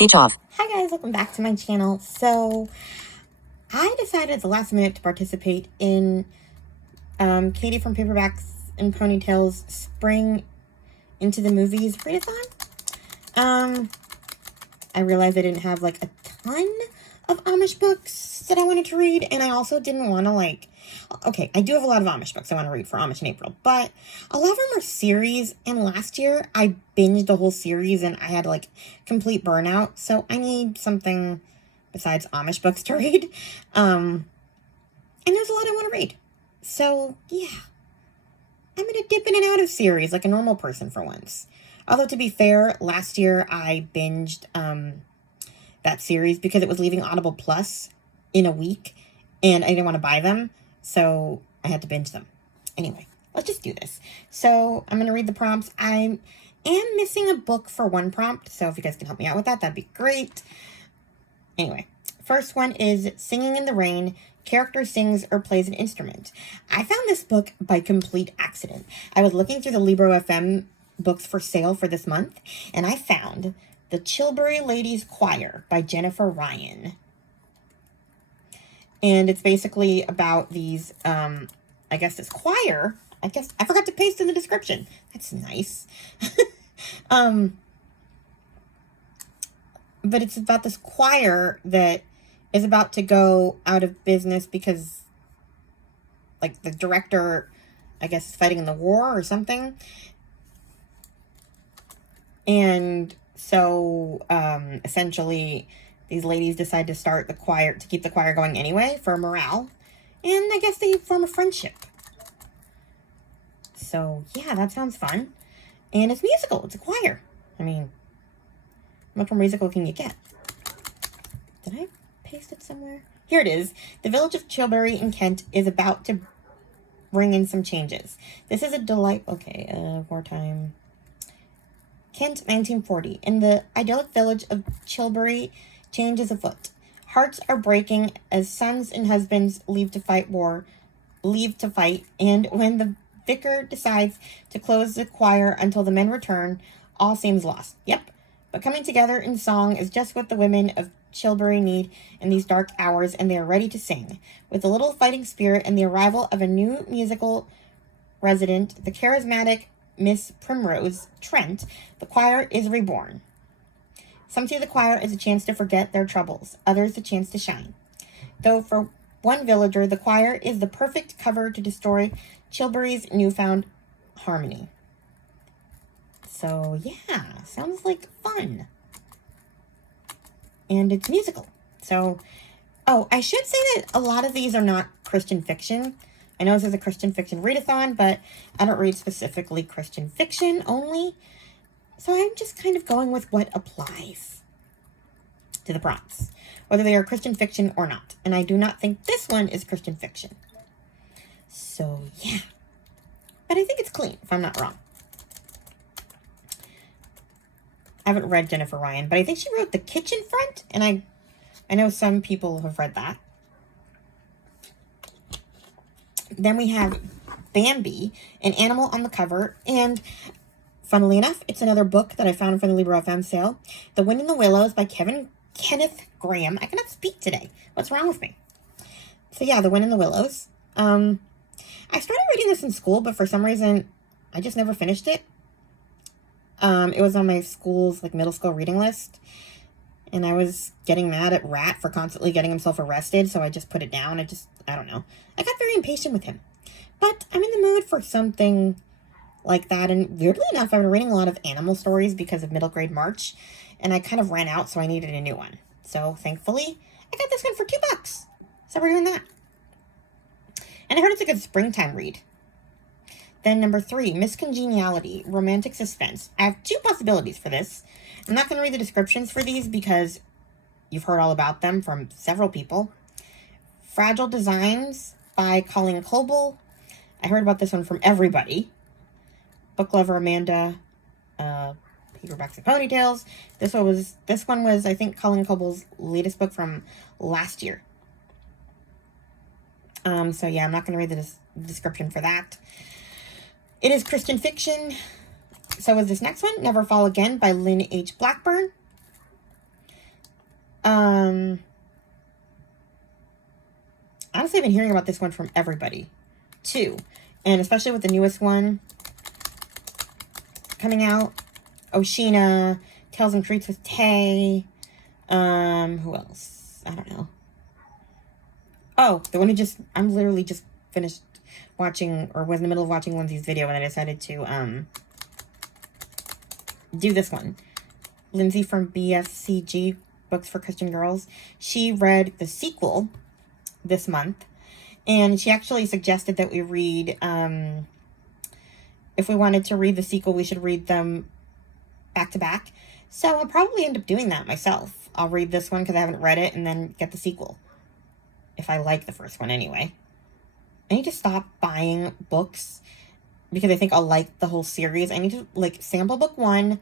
Each off. Hi guys, welcome back to my channel. So, I decided at the last minute to participate in Katie from Paperbacks and Ponytails Spring Into the Movies readathon. I realized I didn't have like a ton of Amish books that I wanted to read, and I also didn't want to okay, I do have a lot of Amish books I want to read for Amish in April, but a lot of them are series, and last year I binged the whole series and I had complete burnout, so I need something besides Amish books to read. And there's a lot I want to read. So, yeah. I'm going to dip in and out of series like a normal person for once. Although, to be fair, last year I binged that series because it was leaving Audible Plus in a week, and I didn't want to buy them, so I had to binge them. Anyway, let's just do this. So, I'm going to read the prompts. I am missing a book for one prompt, so if you guys can help me out with that, that'd be great. Anyway, first one is Singing in the Rain. Character sings or plays an instrument. I found this book by complete accident. I was looking through the Libro FM books for sale for this month, and I found The Chilbury Ladies Choir by Jennifer Ryan. And it's basically about these, this choir. I forgot to paste in the description. That's nice. But it's about this choir that is about to go out of business because, the director, is fighting in the war or something. And so, essentially, these ladies decide to start the choir, to keep the choir going anyway, for morale. And I guess they form a friendship. So, yeah, that sounds fun. And it's musical. It's a choir. I mean, how much more musical can you get? Did I paste it somewhere? Here it is. The village of Chilbury in Kent is about to bring in some changes. This is a delight. Okay, wartime. Kent, 1940. In the idyllic village of Chilbury, change is afoot. Hearts are breaking as sons and husbands leave to fight, and when the vicar decides to close the choir until the men return, all seems lost. Yep. But coming together in song is just what the women of Chilbury need in these dark hours, and they are ready to sing. With a little fighting spirit and the arrival of a new musical resident, the charismatic Miss Primrose Trent, the choir is reborn. Some see the choir as a chance to forget their troubles, others a chance to shine. Though for one villager, the choir is the perfect cover to destroy Chilbury's newfound harmony. So, yeah, sounds like fun. And it's musical. So, I should say that a lot of these are not Christian fiction. I know this is a Christian fiction readathon, but I don't read specifically Christian fiction only. So I'm just kind of going with what applies to the prompts, whether they are Christian fiction or not. And I do not think this one is Christian fiction. So, yeah. But I think it's clean, if I'm not wrong. I haven't read Jennifer Ryan, but I think she wrote The Kitchen Front, and I know some people have read that. Then we have Bambi, an animal on the cover, and funnily enough, it's another book that I found from the Libro FM sale. The Wind in the Willows by Kenneth Graham. I cannot speak today. What's wrong with me? So yeah, The Wind in the Willows. I started reading this in school, but for some reason, I just never finished it. It was on my school's middle school reading list, and I was getting mad at Rat for constantly getting himself arrested, so I just put it down. I don't know. I got very impatient with him, but I'm in the mood for something like that, and weirdly enough, I've been reading a lot of animal stories because of middle grade March, and I kind of ran out, so I needed a new one. So thankfully, I got this one for $2. So we're doing that. And I heard it's a good springtime read. Then number 3, Miscongeniality, romantic suspense. I have 2 possibilities for this. I'm not going to read the descriptions for these because you've heard all about them from several people. Fragile Designs by Colleen Coble. I heard about this one from everybody. Book lover Amanda, Paperbacks and Ponytails. This one was, I think, Colleen Coble's latest book from last year. So yeah, I'm not going to read the description for that. It is Christian fiction. So is this next one, Never Fall Again by Lynn H. Blackburn. Honestly, I've been hearing about this one from everybody, too. And especially with the newest one coming out. Oshina, Tales and Treats with Tay. Who else? I don't know. Oh, the one who I'm literally just finished watching, or was in the middle of watching Lindsay's video, and I decided to, do this one. Lindsay from BFCG, Books for Christian Girls. She read the sequel this month, and she actually suggested that we read, if we wanted to read the sequel, we should read them back to back. So I'll probably end up doing that myself. I'll read this one because I haven't read it, and then get the sequel. If I like the first one anyway. I need to stop buying books because I think I'll like the whole series. I need to, like, sample book 1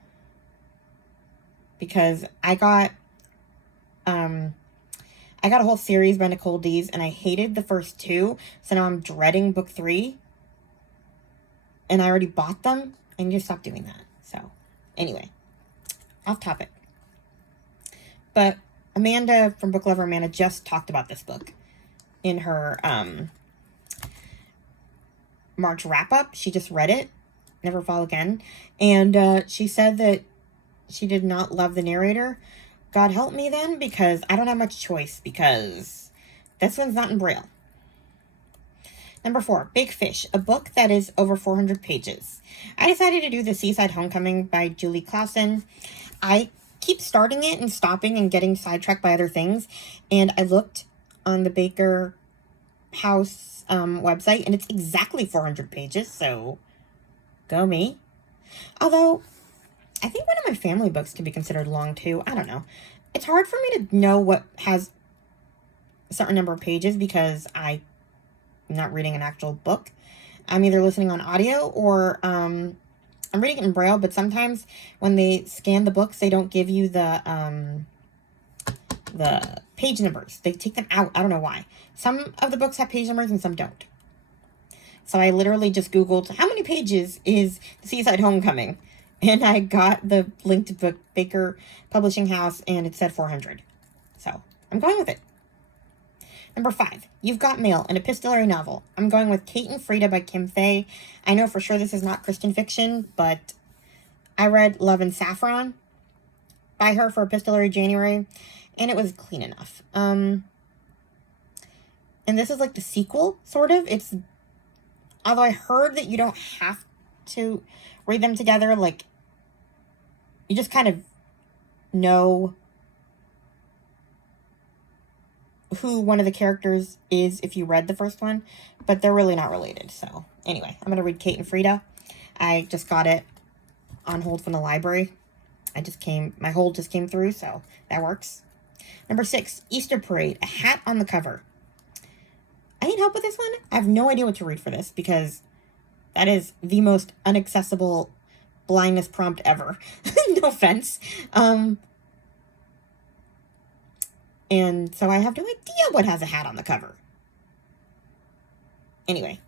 because I got a whole series by Nicole Dees, and I hated the first 2, so now I'm dreading book 3, and I already bought them. I need to stop doing that. So, anyway, off topic. But Amanda from Book Lover Amanda just talked about this book in her March wrap-up. She just read it, Never Fall Again, and she said that she did not love the narrator. God help me then, because I don't have much choice, because this one's not in Braille. Number 4, Big Fish, a book that is over 400 pages. I decided to do The Seaside Homecoming by Julie Clausen. I keep starting it and stopping and getting sidetracked by other things, and I looked on the Baker House website, and it's exactly 400 pages, so go me. Although, I think one of my family books can be considered long, too. I don't know. It's hard for me to know what has a certain number of pages because I'm not reading an actual book. I'm either listening on audio or I'm reading it in Braille, but sometimes when they scan the books, they don't give you the page numbers. They take them out. I don't know why. Some of the books have page numbers and some don't. So I literally just Googled, how many pages is The Seaside Homecoming? And I got the linked book, Baker Publishing House, and it said 400. So I'm going with it. Number 5, You've Got Mail, an epistolary novel. I'm going with Kate and Frida by Kim Fay. I know for sure this is not Christian fiction, but I read Love and Saffron by her for Epistolary January, and it was clean enough. And this is like the sequel, sort of. Although I heard that you don't have to read them together, like, you just kind of know who one of the characters is if you read the first one, but they're really not related. So anyway, I'm going to read Kate and Frida. I just got it on hold from the library. My hold just came through, so that works. Number 6, Easter Parade, a hat on the cover. I need help with this one. I have no idea what to read for this because that is the most inaccessible blindness prompt ever. No offense. And so I have no idea what has a hat on the cover. Anyway,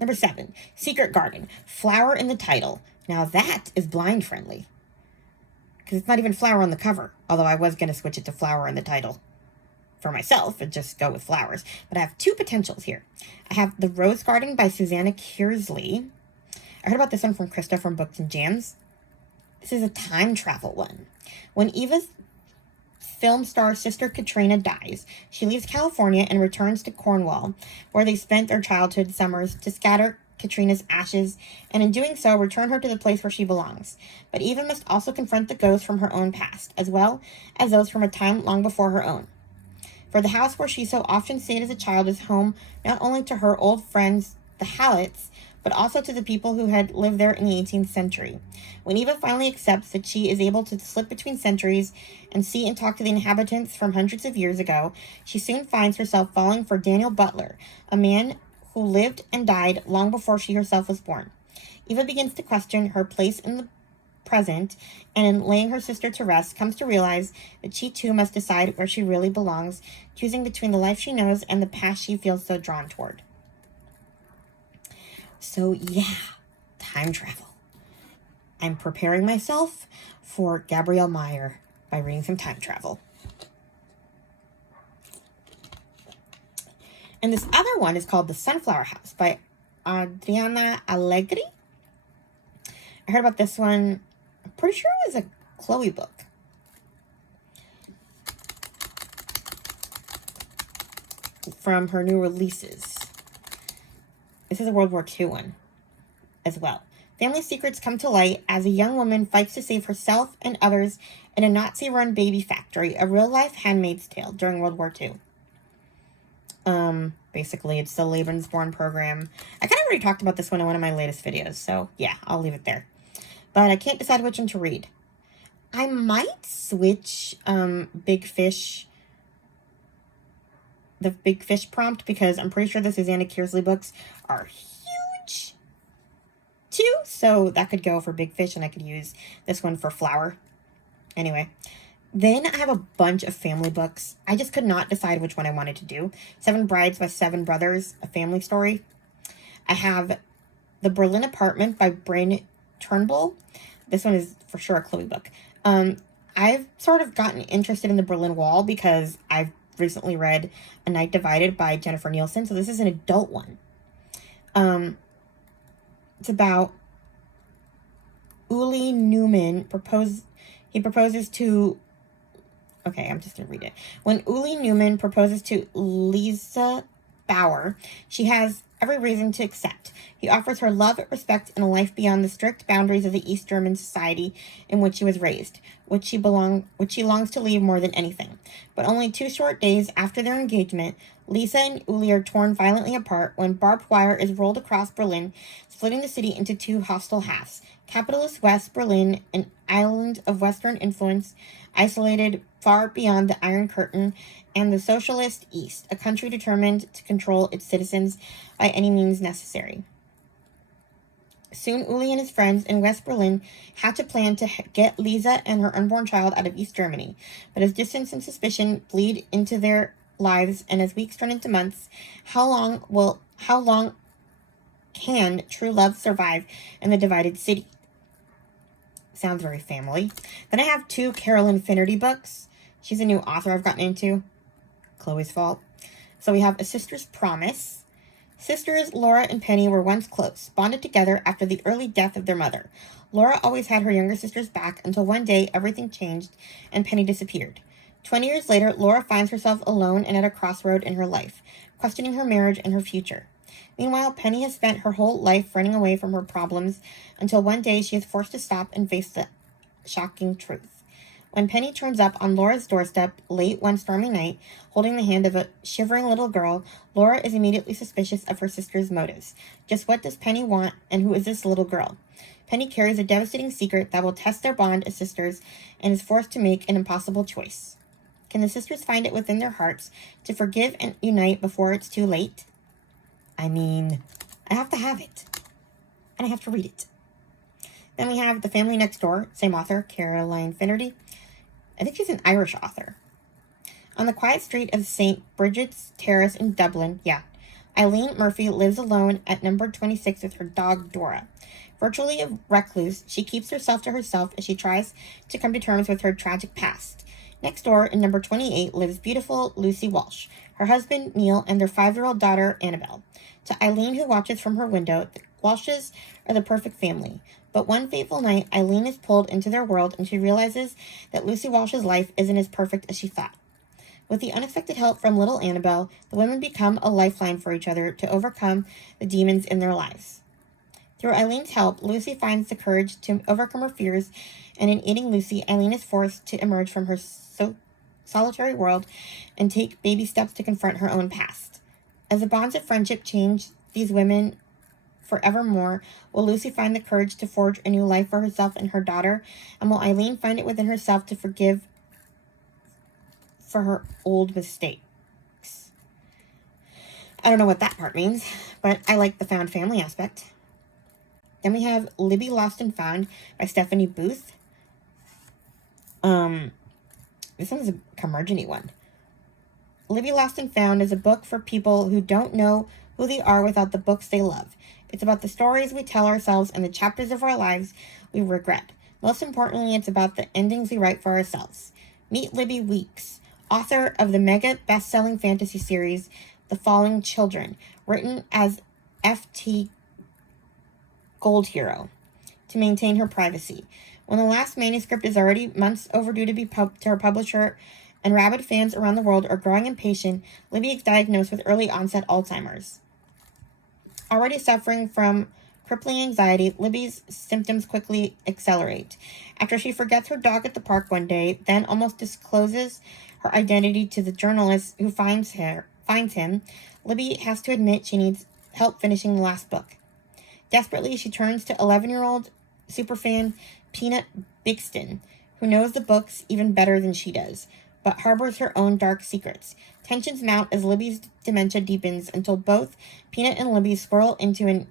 number 7, Secret Garden, flower in the title. Now that is blind friendly. Because it's not even flower on the cover. Although I was going to switch it to flower in the title for myself and just go with flowers. But I have 2 potentials here. I have The Rose Garden by Susanna Kearsley. I heard about this one from Krista from Books and Jams. This is a time travel one. When Eva's film star sister Katrina dies, she leaves California and returns to Cornwall, where they spent their childhood summers, to scatter Katrina's ashes, and in doing so, return her to the place where she belongs. But Eva must also confront the ghosts from her own past, as well as those from a time long before her own. For the house where she so often stayed as a child is home not only to her old friends, the Hallets, but also to the people who had lived there in the 18th century. When Eva finally accepts that she is able to slip between centuries and see and talk to the inhabitants from hundreds of years ago, she soon finds herself falling for Daniel Butler, a man who lived and died long before she herself was born. Eva begins to question her place in the present, and in laying her sister to rest, comes to realize that she too must decide where she really belongs, choosing between the life she knows and the past she feels so drawn toward. So yeah, time travel. I'm preparing myself for Gabrielle Meyer by reading some time travel. And this other one is called The Sunflower House by Adriana Allegri. I heard about this one. I'm pretty sure it was a Chloe book. From her new releases. This is a World War II one as well. Family secrets come to light as a young woman fights to save herself and others in a Nazi-run baby factory, a real-life Handmaid's Tale during World War II. Basically, it's the Lebensborn program. I kind of already talked about this one in one of my latest videos, so yeah, I'll leave it there. But I can't decide which one to read. I might switch Big Fish, the Big Fish prompt, because I'm pretty sure the Susanna Kearsley books are huge too, so that could go for Big Fish, and I could use this one for Flower. Anyway, then I have a bunch of family books. I just could not decide which one I wanted to do. 7 Brides by 7 Brothers, a family story. I have The Berlin Apartment by Bryn Turnbull. This one is for sure a Chloe book. I've sort of gotten interested in the Berlin Wall because I've recently read A Night Divided by Jennifer Nielsen, so this is an adult one. It's about Uli Newman proposes to... Okay, I'm just going to read it. When Uli Newman proposes to Lisa Bauer, she has every reason to accept. He offers her love, respect, and a life beyond the strict boundaries of the East German society in which she was raised, which she longs to leave more than anything. But only 2 short days after their engagement, Lisa and Uli are torn violently apart when barbed wire is rolled across Berlin, splitting the city into 2 hostile halves. Capitalist West Berlin, an island of Western influence, isolated far beyond the Iron Curtain, and the socialist East, a country determined to control its citizens by any means necessary. Soon, Uli and his friends in West Berlin hatch a plan to get Lisa and her unborn child out of East Germany. But as distance and suspicion bleed into their lives, and as weeks turn into months, how long can true love survive in the divided city? Sounds very family. Then I have 2 Carolyn Finnerty books. She's a new author I've gotten into. Chloe's fault. So we have A Sister's Promise. Sisters Laura and Penny were once close, bonded together after the early death of their mother. Laura always had her younger sister's back until one day everything changed and Penny disappeared. 20 years later, Laura finds herself alone and at a crossroad in her life, questioning her marriage and her future. Meanwhile, Penny has spent her whole life running away from her problems until one day she is forced to stop and face the shocking truth. When Penny turns up on Laura's doorstep late one stormy night, holding the hand of a shivering little girl, Laura is immediately suspicious of her sister's motives. Just what does Penny want, and who is this little girl? Penny carries a devastating secret that will test their bond as sisters and is forced to make an impossible choice. Can the sisters find it within their hearts to forgive and unite before it's too late? I mean, I have to have it. And I have to read it. Then we have The Family Next Door, same author, Caroline Finnerty. I think she's an Irish author. On the quiet street of St. Bridget's Terrace in Dublin, Eileen Murphy lives alone at number 26 with her dog, Dora. Virtually a recluse, she keeps herself to herself as she tries to come to terms with her tragic past. Next door, in number 28, lives beautiful Lucy Walsh, her husband, Neil, and their 5-year-old daughter, Annabelle. To Eileen, who watches from her window, the Walshes are the perfect family. But one fateful night, Eileen is pulled into their world, and she realizes that Lucy Walsh's life isn't as perfect as she thought. With the unexpected help from little Annabelle, the women become a lifeline for each other to overcome the demons in their lives. Through Eileen's help, Lucy finds the courage to overcome her fears, and in aiding Lucy, Eileen is forced to emerge from her solitary world and take baby steps to confront her own past. As the bonds of friendship change these women forevermore, will Lucy find the courage to forge a new life for herself and her daughter, and will Eileen find it within herself to forgive for her old mistakes? I don't know what that part means, but I like the found family aspect. Then we have Libby Lost and Found by Stephanie Booth. This one is a Commergeny one. Libby Lost and Found is a book for people who don't know who they are without the books they love. It's about the stories we tell ourselves and the chapters of our lives we regret. Most importantly, it's about the endings we write for ourselves. Meet Libby Weeks, author of the mega best-selling fantasy series The Falling Children, written as F.T. Gold Hero, to maintain her privacy. When the last manuscript is already months overdue to her publisher, and rabid fans around the world are growing impatient, Libby is diagnosed with early onset Alzheimer's. Already suffering from crippling anxiety, Libby's symptoms quickly accelerate. After she forgets her dog at the park one day, then almost discloses her identity to the journalist who finds him, Libby has to admit she needs help finishing the last book. Desperately, she turns to 11-year-old superfan Peanut Bixton, who knows the books even better than she does, but harbors her own dark secrets. Tensions mount as Libby's dementia deepens until both Peanut and Libby swirl into an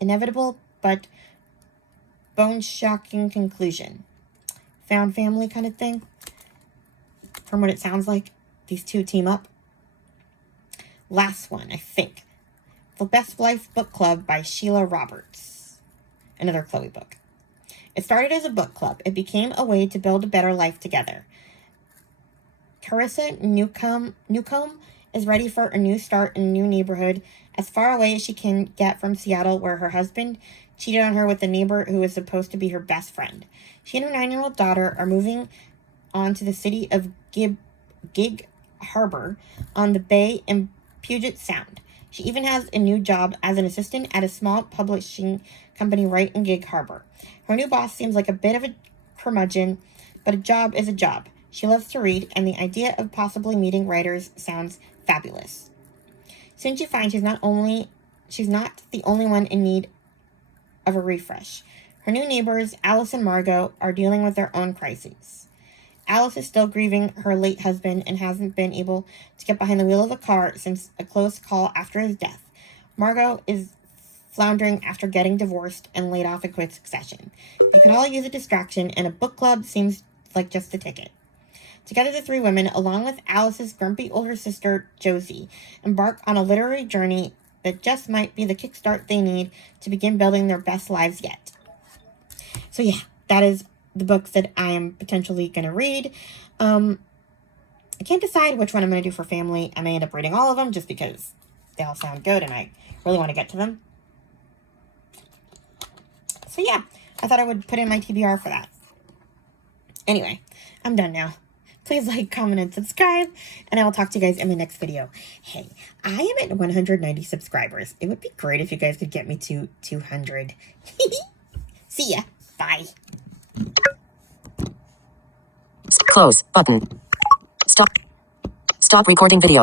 inevitable but bone-shocking conclusion. Found family kind of thing. From what it sounds like, these two team up. Last one, I think. The Best Life Book Club by Sheila Roberts. Another Chloe book. It started as a book club. It became a way to build a better life together. Carissa Newcomb is ready for a new start in a new neighborhood, as far away as she can get from Seattle, where her husband cheated on her with a neighbor who is supposed to be her best friend. She and her 9-year-old daughter are moving on to the city of Gig Harbor on the bay in Puget Sound. She even has a new job as an assistant at a small publishing company right in Gig Harbor. Her new boss seems like a bit of a curmudgeon, but a job is a job. She loves to read, and the idea of possibly meeting writers sounds fabulous. Soon she finds she's not the only one in need of a refresh. Her new neighbors, Alice and Margot, are dealing with their own crises. Alice is still grieving her late husband and hasn't been able to get behind the wheel of a car since a close call after his death. Margot is floundering after getting divorced and laid off in quick succession. You can all use a distraction, and a book club seems like just the ticket. Together, the three women, along with Alice's grumpy older sister, Josie, embark on a literary journey that just might be the kickstart they need to begin building their best lives yet. So yeah, that is the books that I am potentially going to read. I can't decide which one I'm going to do for family. I may end up reading all of them just because they all sound good and I really want to get to them. So yeah, I thought I would put in my TBR for that. Anyway, I'm done now. Please like, comment, and subscribe, and I will talk to you guys in the next video. Hey, I am at 190 subscribers. It would be great if you guys could get me to 200. See ya. Bye. Close button. Stop recording video.